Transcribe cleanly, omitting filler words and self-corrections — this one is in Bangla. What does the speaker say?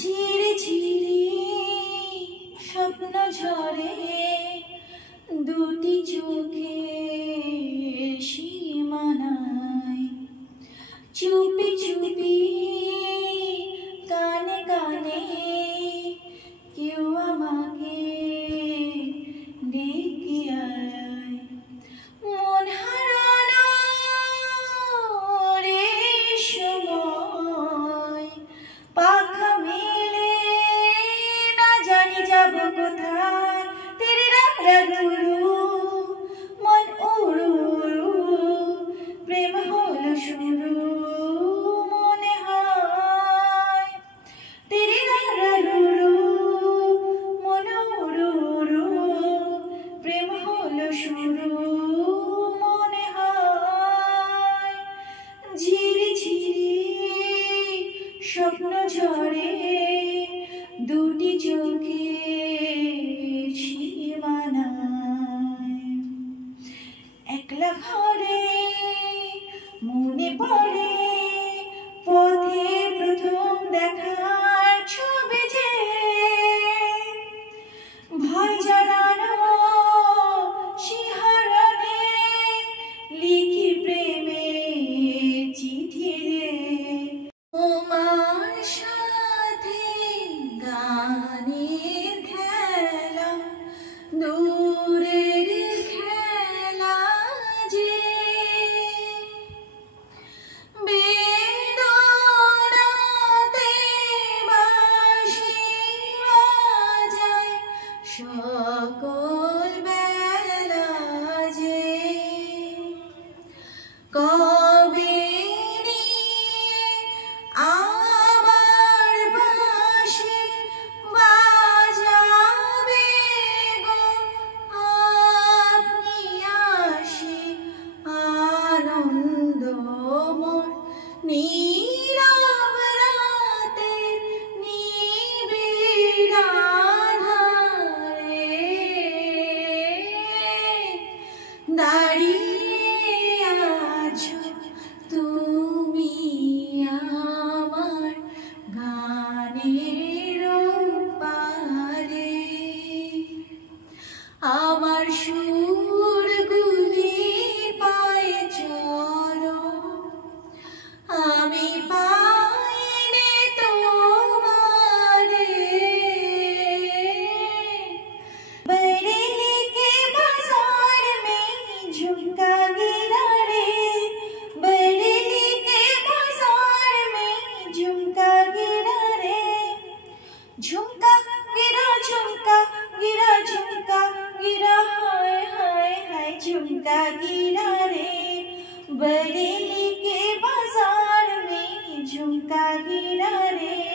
ঝিরি ঝিরি স্বপ্ন ঝরে দুটি চোখের সীমানায়, চুপি চুপি কানে কানে কেউ আমাকে ডেকে আয়। মন হারানো রে সময়, পাখা মেলে না জানি যাব কোথায়। তেরে রাগুরু মন উড়ু উড়ু, প্রেম হলো শুরু মনে হয়। তেরে রাগুরু মন উড়ু উড়ু, প্রেম হলো শুরু মনে হয়। ঝিরি ঝিরি স্বপ্ন ঝরে দুটি চোখের সীমানায়। একলা ঘরে মনে পড়ে পথে প্রথম দেখার ছবি যে, ভয় জানানো শিহরণে লিখি প্রেমের চিঠি রে। তোমার সাথে গানের খেলা, দূরের খেলা যে, বেদনাতে বাঁশি বাজায় সকল বেলা যে। কবে নিয়ে আমার বাঁশি বাজাবে গো আপনি আসি, আনন্দময় নীরব রাতের নিবিড় আঁধারে দাঁড়িয়ে আছো তুমি আমার গানের পারে। আমার সুরগুলি পায়ে চরণ, আমি পাইনে তোমারে। बरेली के बाजार में झुमका गिरा रे, बरेली के बाजार में झुमका गिरा रे। झुमका गिरा झुमका गिरा, झुमका गिरा हाय हाय हाय, झुमका गिरा रे। बरेली के बाजार में झुमका गिरा रे।